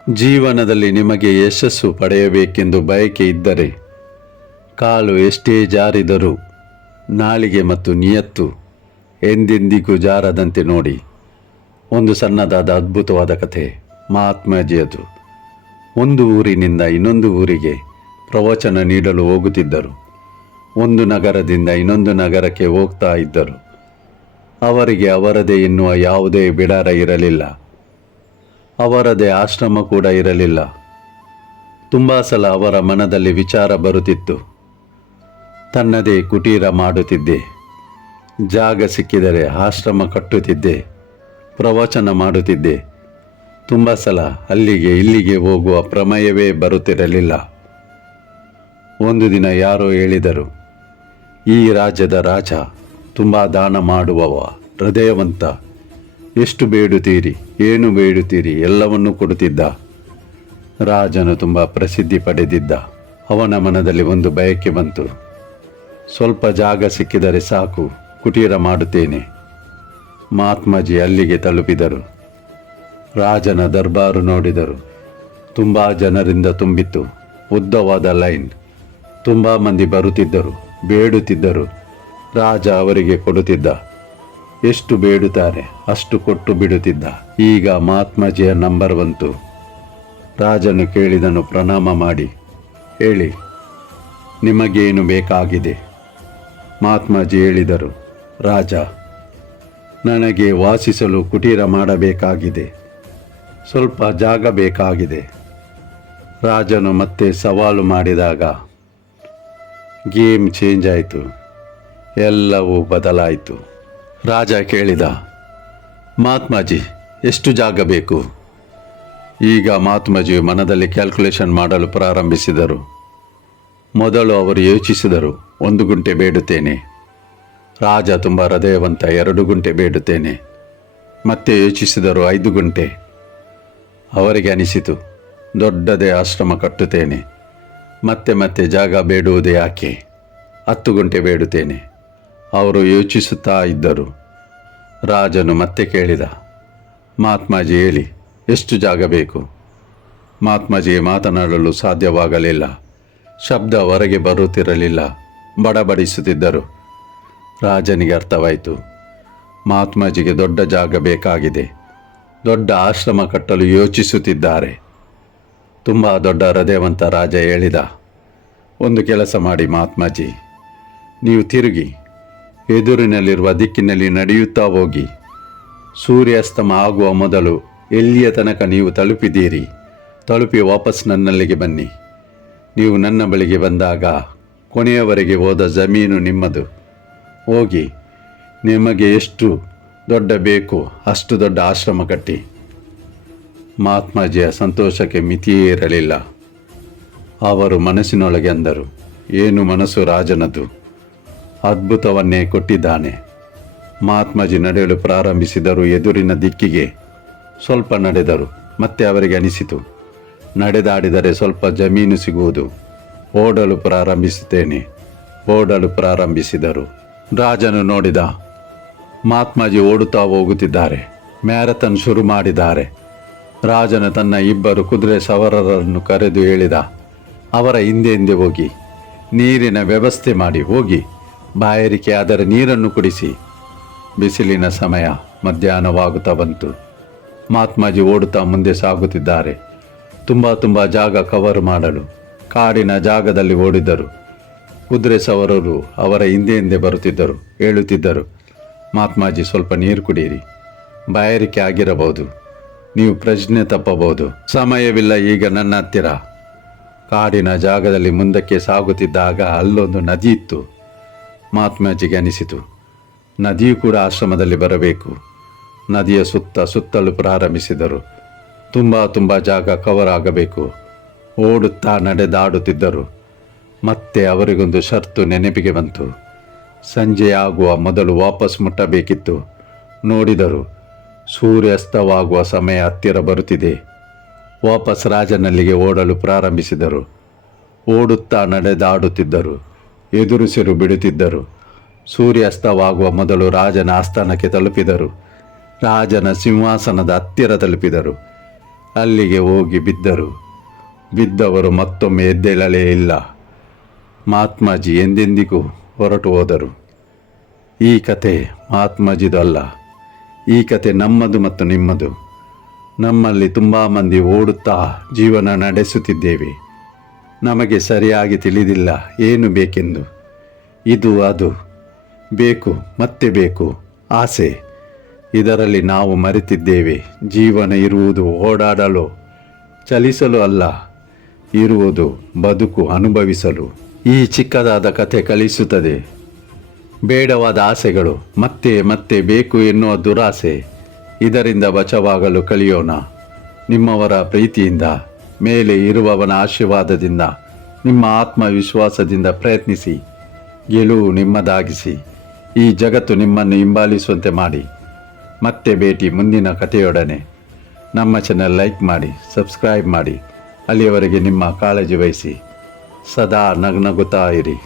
ಜೀವನದಲ್ಲಿ ನಿಮಗೆ ಯಶಸ್ಸು ಪಡೆಯಬೇಕೆಂದು ಬಯಕೆ ಇದ್ದರೆ ಕಾಲು ಎಷ್ಟೇ ಜಾರಿದರೂ ನಾಲಿಗೆ ಮತ್ತು ನಿಯತ್ತು ಎಂದೆಂದಿಗೂ ಜಾರದಂತೆ ನೋಡಿ. ಒಂದು ಸಣ್ಣದಾದ ಅದ್ಭುತವಾದ ಕಥೆ ಮಹಾತ್ಮಾಜಿಯದು. ಒಂದು ಊರಿನಿಂದ ಇನ್ನೊಂದು ಊರಿಗೆ ಪ್ರವಚನ ನೀಡಲು ಹೋಗುತ್ತಿದ್ದರು. ಒಂದು ನಗರದಿಂದ ಇನ್ನೊಂದು ನಗರಕ್ಕೆ ಹೋಗ್ತಾ ಇದ್ದರು. ಅವರಿಗೆ ಅವರದೇ ಎನ್ನುವ ಯಾವುದೇ ಬಿಡಾರ ಇರಲಿಲ್ಲ. ಅವರದೇ ಆಶ್ರಮ ಕೂಡ ಇರಲಿಲ್ಲ. ತುಂಬ ಸಲ ಅವರ ಮನದಲ್ಲಿ ವಿಚಾರ ಬರುತ್ತಿತ್ತು, ತನ್ನದೇ ಕುಟೀರ ಮಾಡುತ್ತಿದ್ದೆ, ಜಾಗ ಸಿಕ್ಕಿದರೆ ಆಶ್ರಮ ಕಟ್ಟುತ್ತಿದ್ದೆ, ಪ್ರವಚನ ಮಾಡುತ್ತಿದ್ದೆ. ತುಂಬ ಸಲ ಅಲ್ಲಿಗೆ ಇಲ್ಲಿಗೆ ಹೋಗುವ ಪ್ರಮೇಯವೇ ಬರುತ್ತಿರಲಿಲ್ಲ. ಒಂದು ದಿನ ಯಾರೋ ಹೇಳಿದರು, ಈ ರಾಜ್ಯದ ರಾಜ ತುಂಬ ದಾನ ಮಾಡುವವ, ಹೃದಯವಂತ. ಎಷ್ಟು ಬೇಡುತ್ತೀರಿ, ಏನು ಬೇಡುತ್ತೀರಿ ಎಲ್ಲವನ್ನೂ ಕೊಡುತ್ತಿದ್ದ. ರಾಜನು ತುಂಬ ಪ್ರಸಿದ್ಧಿ ಪಡೆದಿದ್ದ. ಅವನ ಮನದಲ್ಲಿ ಒಂದು ಬಯಕೆ ಬಂತು, ಸ್ವಲ್ಪ ಜಾಗ ಸಿಕ್ಕಿದರೆ ಸಾಕು, ಕುಟೀರ ಮಾಡುತ್ತೇನೆ. ಮಹಾತ್ಮಾಜಿ ಅಲ್ಲಿಗೆ ತಲುಪಿದರು. ರಾಜನ ದರ್ಬಾರು ನೋಡಿದರು. ತುಂಬ ಜನರಿಂದ ತುಂಬಿತ್ತು. ಉದ್ದವಾದ ಲೈನ್. ತುಂಬ ಮಂದಿ ಬರುತ್ತಿದ್ದರು, ಬೇಡುತ್ತಿದ್ದರು. ರಾಜ ಅವರಿಗೆ ಕೊಡುತ್ತಿದ್ದ. ಎಷ್ಟು ಬೇಡುತ್ತಾರೆ ಅಷ್ಟು ಕೊಟ್ಟು ಬಿಡುತ್ತಿದ್ದ. ಈಗ ಮಹಾತ್ಮಾಜಿಯ ನಂಬರ್ ಬಂತು. ರಾಜನು ಕೇಳಿದನು ಪ್ರಣಾಮ ಮಾಡಿ, ಹೇಳಿ ನಿಮಗೇನು ಬೇಕಾಗಿದೆ? ಮಹಾತ್ಮಾಜಿ ಹೇಳಿದರು, ರಾಜ, ನನಗೆ ವಾಸಿಸಲು ಕುಟೀರ ಮಾಡಬೇಕಾಗಿದೆ, ಸ್ವಲ್ಪ ಜಾಗ ಬೇಕಾಗಿದೆ. ರಾಜನು ಮತ್ತೆ ಸವಾಲು ಮಾಡಿದಾಗ ಗೇಮ್ ಚೇಂಜ್ ಆಯಿತು. ಎಲ್ಲವೂ ಬದಲಾಯಿತು. ರಾಜ ಕೇಳಿದ, ಮಹಾತ್ಮಾಜಿ ಎಷ್ಟು ಜಾಗ ಬೇಕು? ಈಗ ಮಹಾತ್ಮಾಜಿಯು ಮನದಲ್ಲಿ ಕ್ಯಾಲ್ಕುಲೇಷನ್ ಮಾಡಲು ಪ್ರಾರಂಭಿಸಿದರು. ಮೊದಲು ಅವರು ಯೋಚಿಸಿದರು, 1 ಗುಂಟೆ ಬೇಡುತ್ತೇನೆ. ರಾಜ ತುಂಬ ಹೃದಯವಂತ, 2 ಗುಂಟೆ ಬೇಡುತ್ತೇನೆ. ಮತ್ತೆ ಯೋಚಿಸಿದರು, 5 ಗುಂಟೆ. ಅವರಿಗೆ ಅನಿಸಿತು, ದೊಡ್ಡದೇ ಆಶ್ರಮ ಕಟ್ಟುತ್ತೇನೆ. ಮತ್ತೆ ಮತ್ತೆ ಜಾಗ ಬೇಡುವುದೇ ಯಾಕೆ, 10 ಗುಂಟೆ ಬೇಡುತ್ತೇನೆ. ಅವರು ಯೋಚಿಸುತ್ತಾ ಇದ್ದರು. ರಾಜನು ಮತ್ತೆ ಕೇಳಿದ, ಮಹಾತ್ಮಾಜಿ ಹೇಳಿ ಎಷ್ಟು ಜಾಗ ಬೇಕು? ಮಹಾತ್ಮಾಜಿಗೆ ಮಾತನಾಡಲು ಸಾಧ್ಯವಾಗಲಿಲ್ಲ. ಶಬ್ದ ಹೊರಗೆ ಬರುತ್ತಿರಲಿಲ್ಲ. ಬಡಬಡಿಸುತ್ತಿದ್ದರು. ರಾಜನಿಗೆ ಅರ್ಥವಾಯಿತು, ಮಹಾತ್ಮಾಜಿಗೆ ದೊಡ್ಡ ಜಾಗ ಬೇಕಾಗಿದೆ. ದೊಡ್ಡ ಆಶ್ರಮ ಕಟ್ಟಲು ಯೋಚಿಸುತ್ತಿದ್ದಾರೆ. ತುಂಬ ದೊಡ್ಡ ಹೃದಯವಂತ ರಾಜ ಹೇಳಿದ, ಒಂದು ಕೆಲಸ ಮಾಡಿ ಮಹಾತ್ಮಾಜಿ, ನೀವು ತಿರುಗಿ ಎದುರಿನಲ್ಲಿರುವ ದಿಕ್ಕಿನಲ್ಲಿ ನಡೆಯುತ್ತಾ ಹೋಗಿ. ಸೂರ್ಯಾಸ್ತಮ ಆಗುವ ಮೊದಲು ಎಲ್ಲಿಯ ತನಕ ನೀವು ತಲುಪಿದ್ದೀರಿ, ತಲುಪಿ ವಾಪಸ್ ನನ್ನಲ್ಲಿಗೆ ಬನ್ನಿ. ನೀವು ನನ್ನ ಬಳಿಗೆ ಬಂದಾಗ ಕೊನೆಯವರೆಗೆ ಹೋದ ಜಮೀನು ನಿಮ್ಮದು. ಹೋಗಿ ನಿಮಗೆ ಎಷ್ಟು ದೊಡ್ಡ ಬೇಕು ಅಷ್ಟು ದೊಡ್ಡ ಆಶ್ರಮ ಕಟ್ಟಿ. ಮಹಾತ್ಮಾಜಿಯ ಸಂತೋಷಕ್ಕೆ ಮಿತಿಯೇ ಇರಲಿಲ್ಲ. ಅವರು ಮನಸ್ಸಿನೊಳಗೆ ಅಂದರು, ಏನು ಮನಸ್ಸು ರಾಜನದು, ಅದ್ಭುತವನ್ನೇ ಕೊಟ್ಟಿದ್ದಾನೆ. ಮಹಾತ್ಮಾಜಿ ನಡೆಯಲು ಪ್ರಾರಂಭಿಸಿದರು. ಎದುರಿನ ದಿಕ್ಕಿಗೆ ಸ್ವಲ್ಪ ನಡೆದರು. ಮತ್ತೆ ಅವರಿಗೆ ಅನಿಸಿತು, ನಡೆದಾಡಿದರೆ ಸ್ವಲ್ಪ ಜಮೀನು ಸಿಗುವುದು. ಓಡಲು ಪ್ರಾರಂಭಿಸುತ್ತೇನೆ. ಓಡಲು ಪ್ರಾರಂಭಿಸಿದರು. ರಾಜನು ನೋಡಿದ, ಮಹಾತ್ಮಾಜಿ ಓಡುತ್ತಾ ಹೋಗುತ್ತಿದ್ದಾರೆ. ಮ್ಯಾರಥಾನ್ ಶುರು ಮಾಡಿದ್ದಾರೆ. ರಾಜನು ತನ್ನ 2 ಕುದುರೆ ಸವಾರರನ್ನು ಕರೆದು ಹೇಳಿದ, ಅವರ ಹಿಂದೆ ಹೋಗಿ ನೀರಿನ ವ್ಯವಸ್ಥೆ ಮಾಡಿ ಹೋಗಿ. ಬಾಯಾರಿಕೆ ಆದರೆ ನೀರನ್ನು ಕುಡಿಸಿ. ಬಿಸಿಲಿನ ಸಮಯ ಮಧ್ಯಾಹ್ನವಾಗುತ್ತಾ ಬಂತು. ಮಹಾತ್ಮಾಜಿ ಓಡುತ್ತಾ ಮುಂದೆ ಸಾಗುತ್ತಿದ್ದಾರೆ. ತುಂಬ ಜಾಗ ಕವರ್ ಮಾಡಲು ಕಾಡಿನ ಜಾಗದಲ್ಲಿ ಓಡಿದರು. ಕುದುರೆ ಸವಾರರು ಅವರ ಹಿಂದೆ ಬರುತ್ತಿದ್ದರು. ಹೇಳುತ್ತಿದ್ದರು, ಮಹಾತ್ಮಾಜಿ ಸ್ವಲ್ಪ ನೀರು ಕುಡಿಯಿರಿ, ಬಾಯಾರಿಕೆ ಆಗಿರಬಹುದು, ನೀವು ಪ್ರಜ್ಞೆ ತಪ್ಪಬಹುದು, ಸಮಯವಿಲ್ಲ ಈಗ ನನ್ನ ಹತ್ತಿರ. ಕಾಡಿನ ಜಾಗದಲ್ಲಿ ಮುಂದಕ್ಕೆ ಸಾಗುತ್ತಿದ್ದಾಗ ಅಲ್ಲೊಂದು ನದಿ ಇತ್ತು. ಮಹಾತ್ಮಾಜಿಗೆ ಅನಿಸಿತು, ನದಿಯು ಕೂಡ ಆಶ್ರಮದಲ್ಲಿ ಬರಬೇಕು. ನದಿಯ ಸುತ್ತಲೂ ಪ್ರಾರಂಭಿಸಿದರು. ತುಂಬ ಜಾಗ ಕವರ್ ಆಗಬೇಕು. ಓಡುತ್ತಾ ನಡೆದಾಡುತ್ತಿದ್ದರು. ಮತ್ತೆ ಅವರಿಗೊಂದು ಷರತ್ತು ನೆನಪಿಗೆ ಬಂತು. ಸಂಜೆಯಾಗುವ ಮೊದಲು ವಾಪಸ್ ಮುಟ್ಟಬೇಕಿತ್ತು. ನೋಡಿದರು, ಸೂರ್ಯಾಸ್ತವಾಗುವ ಸಮಯ ಹತ್ತಿರ ಬರುತ್ತಿದೆ. ವಾಪಸ್ ರಾಜನಲ್ಲಿಗೆ ಓಡಲು ಪ್ರಾರಂಭಿಸಿದರು. ಓಡುತ್ತಾ ನಡೆದಾಡುತ್ತಿದ್ದರು. ಎದುರಿಸಿರು ಬಿಡುತ್ತಿದ್ದರು. ಸೂರ್ಯಾಸ್ತವಾಗುವ ಮೊದಲು ರಾಜನ ಆಸ್ಥಾನಕ್ಕೆ ತಲುಪಿದರು. ರಾಜನ ಸಿಂಹಾಸನದ ಹತ್ತಿರ ತಲುಪಿದರು. ಅಲ್ಲಿಗೆ ಹೋಗಿ ಬಿದ್ದರು. ಬಿದ್ದವರು ಮತ್ತೊಮ್ಮೆ ಎದ್ದೇಳಲೇ ಇಲ್ಲ. ಮಹಾತ್ಮಾಜಿ ಎಂದೆಂದಿಗೂ ಹೊರಟು ಹೋದರು. ಈ ಕತೆ ಮಹಾತ್ಮಾಜಿದು ಅಲ್ಲ, ಈ ಕತೆ ನಮ್ಮದು ಮತ್ತು ನಿಮ್ಮದು. ನಮ್ಮಲ್ಲಿ ತುಂಬ ಮಂದಿ ಓಡುತ್ತಾ ಜೀವನ ನಡೆಸುತ್ತಿದ್ದೇವೆ. ನಮಗೆ ಸರಿಯಾಗಿ ತಿಳಿದಿಲ್ಲ ಏನು ಬೇಕೆಂದು. ಇದು ಅದು ಬೇಕು ಮತ್ತೆ ಬೇಕು ಆಸೆ. ಇದರಲ್ಲಿ ನಾವು ಮರೆತಿದ್ದೇವೆ ಜೀವನ ಇರುವುದು ಓಡಾಡಲು ಚಲಿಸಲು ಅಲ್ಲ, ಇರುವುದು ಬದುಕು ಅನುಭವಿಸಲು. ಈ ಚಿಕ್ಕದಾದ ಕತೆ ಕಲಿಸುತ್ತದೆ ಬೇಡವಾದ ಆಸೆಗಳು ಮತ್ತೆ ಮತ್ತೆ ಬೇಕು ಎನ್ನುವ ದುರಾಸೆ. ಇದರಿಂದ ಬಚಾವಾಗಲು ಕಲಿಯೋಣ. ನಿಮ್ಮವರ ಪ್ರೀತಿಯಿಂದ, ಮೇಲೆ ಇರುವವನ ಆಶೀರ್ವಾದದಿಂದ, ನಿಮ್ಮ ಆತ್ಮವಿಶ್ವಾಸದಿಂದ ಪ್ರಯತ್ನಿಸಿ. ಗೆಲುವು ನಿಮ್ಮದಾಗಿಸಿ. ಈ ಜಗತ್ತು ನಿಮ್ಮನ್ನು ಹಿಂಬಾಲಿಸುವಂತೆ ಮಾಡಿ. ಮತ್ತೆ ಭೇಟಿ ಮುಂದಿನ ಕಥೆಯೊಡನೆ. ನಮ್ಮ ಚಾನೆಲ್ ಲೈಕ್ ಮಾಡಿ, ಸಬ್ಸ್ಕ್ರೈಬ್ ಮಾಡಿ. ಅಲ್ಲಿಯವರೆಗೆ ನಿಮ್ಮ ಕಾಳಜಿ ವಹಿಸಿ. ಸದಾ ನಗುತ್ತಾ ಇರಿ.